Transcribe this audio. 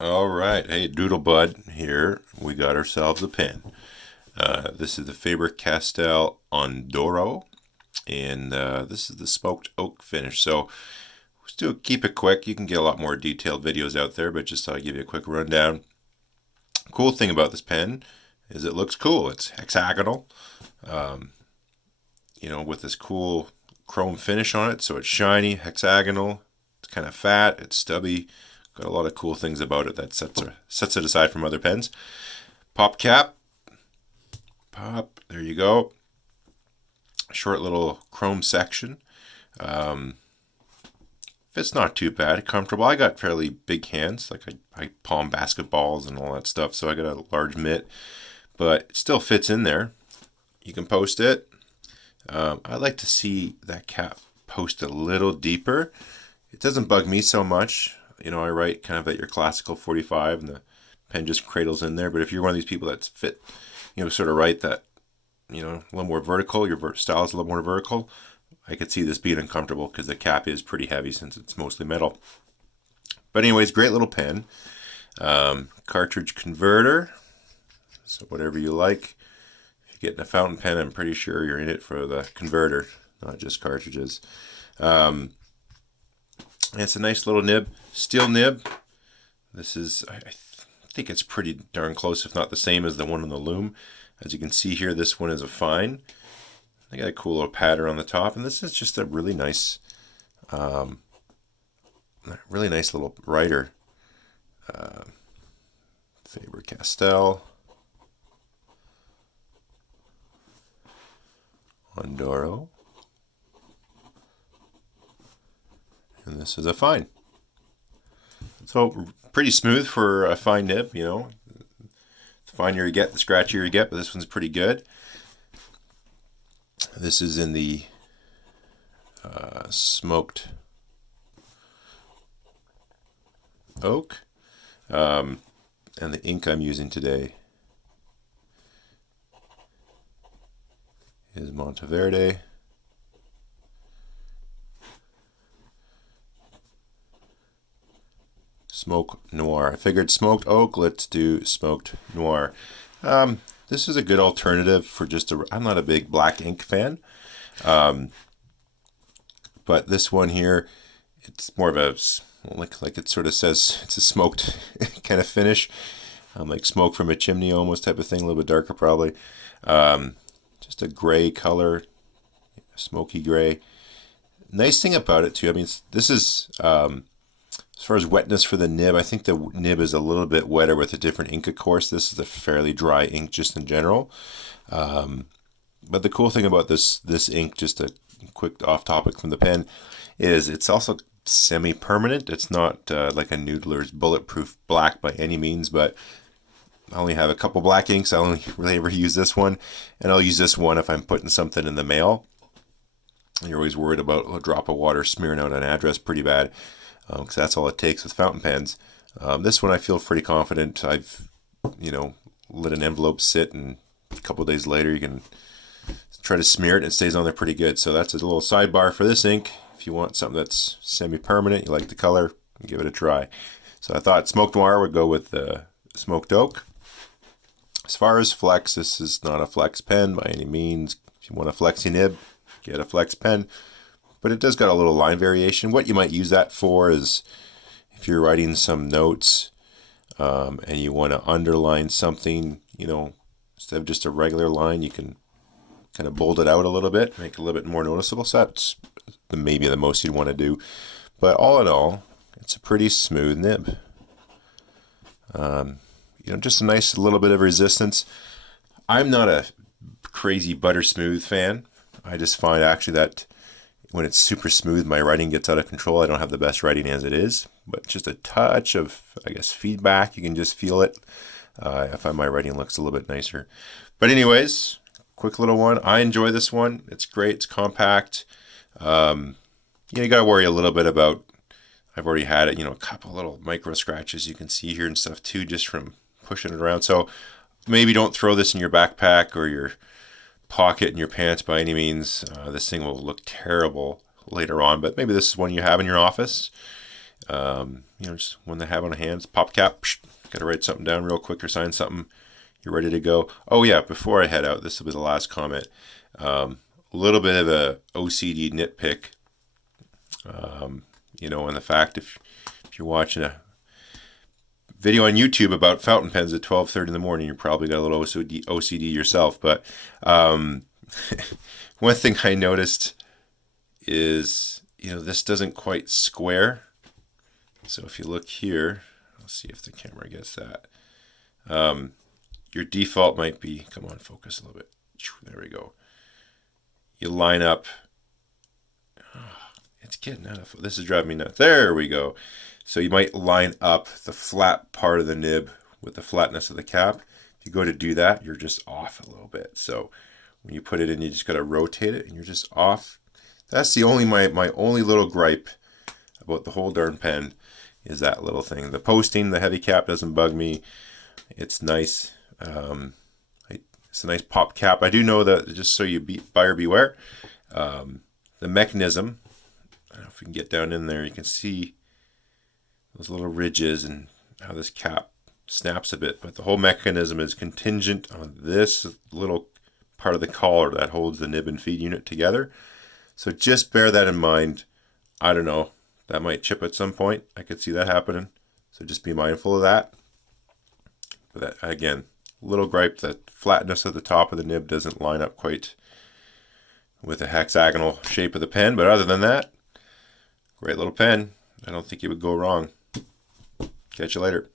All right, hey Doodle Bud here. We got ourselves a pen. This is the Faber Castell Ondoro, and this is the smoked oak finish. So let's keep it quick. You can get a lot more detailed videos out there, but just thought I'd give you a quick rundown. Cool thing about this pen is it looks cool. It's hexagonal, with this cool chrome finish on it. So it's shiny, hexagonal. It's kind of fat. It's stubby. Got a lot of cool things about it that sets it aside from other pens. Pop cap. Pop. There you go. Short little chrome section. Fits not too bad. Comfortable. I got fairly big hands. Like I palm basketballs and all that stuff. So I got a large mitt. But it still fits in there. You can post it. I like to see that cap post a little deeper. It doesn't bug me so much. I write kind of at your classical 45 and the pen just cradles in there. But if you're one of these people that's fit, sort of write that, a little more vertical, your style is a little more vertical, I could see this being uncomfortable because the cap is pretty heavy since it's mostly metal. But anyways, great little pen. Cartridge converter. So whatever you like. If you're getting a fountain pen, I'm pretty sure you're in it for the converter, not just cartridges. It's a nice little nib, steel nib. This is, I think it's pretty darn close, if not the same as the one on the loom. As you can see here, this one is a fine. They got a cool little pattern on the top, and this is just a really nice little writer. Faber Castell Ondoro. And this is a fine. So pretty smooth for a fine nib, The finer you get, the scratchier you get, but this one's pretty good. This is in the smoked oak. And the ink I'm using today is Monteverde Smoke Noir. I figured smoked oak, let's do smoked noir. This is a good alternative for I'm not a big black ink fan. But this one here, it's more of a, like it sort of says, it's a smoked kind of finish. Like smoke from a chimney almost type of thing, a little bit darker probably. Just a gray color, smoky gray. Nice thing about it too, this is, as far as wetness for the nib, I think the nib is a little bit wetter with a different ink, of course. This is a fairly dry ink just in general. But the cool thing about this ink, just a quick off topic from the pen, is it's also semi-permanent. It's not like a Noodler's bulletproof black by any means, but I only have a couple black inks. I only really ever use this one, and I'll use this one if I'm putting something in the mail. You're always worried about a drop of water smearing out an address pretty bad, because that's all it takes with fountain pens. This one I feel pretty confident. I've, let an envelope sit, and a couple of days later you can try to smear it and it stays on there pretty good. So that's a little sidebar for this ink. If you want something that's semi-permanent, you like the color, give it a try. So I thought smoked noir would go with the smoked oak. As far as flex, this is not a flex pen by any means. If you want a flexi nib, get a flex pen. But it does got a little line variation. What you might use that for is if you're writing some notes and you want to underline something, instead of just a regular line, you can kind of bold it out a little bit, make it a little bit more noticeable. So that's maybe the most you'd want to do. But all in all, it's a pretty smooth nib. Just a nice little bit of resistance. I'm not a crazy butter smooth fan. I just find actually that when it's super smooth, my writing gets out of control. I don't have the best writing as it is, but just a touch of, feedback. You can just feel it. I find my writing looks a little bit nicer. But anyways, quick little one. I enjoy this one. It's great. It's compact. You got to worry a little bit about, I've already had it, a couple little micro scratches you can see here and stuff too, just from pushing it around. So maybe don't throw this in your backpack or your pocket in your pants by any means. This thing will look terrible later on, but maybe this is one you have in your office. Just when they have on hands, pop cap, got to write something down real quick or sign something. You're ready to go. Oh yeah, before I head out, this will be the last comment. A little bit of a OCD nitpick. And the fact if you're watching a video on YouTube about fountain pens at 12:30 in the morning, you probably got a little OCD yourself. But one thing I noticed is, this doesn't quite square. So if you look here, I'll see if the camera gets that. Your default might be, come on, focus a little bit. There we go. You line up. It's getting out of, this is driving me nuts. There we go. So you might line up the flat part of the nib with the flatness of the cap. If you go to do that, you're just off a little bit. So when you put it in, you just got to rotate it and you're just off. That's the only, my only little gripe about the whole darn pen is that little thing. The posting, the heavy cap doesn't bug me. It's nice. It's a nice pop cap. I do know that, just so you buyer beware, the mechanism, I don't know if we can get down in there, you can see those little ridges and how this cap snaps a bit, but the whole mechanism is contingent on this little part of the collar that holds the nib and feed unit together. So just bear that in mind. I don't know, that might chip at some point. I could see that happening. So just be mindful of that. But that, again, little gripe, that flatness of the top of the nib doesn't line up quite with the hexagonal shape of the pen. But other than that, great little pen. I don't think it would go wrong. Catch you later.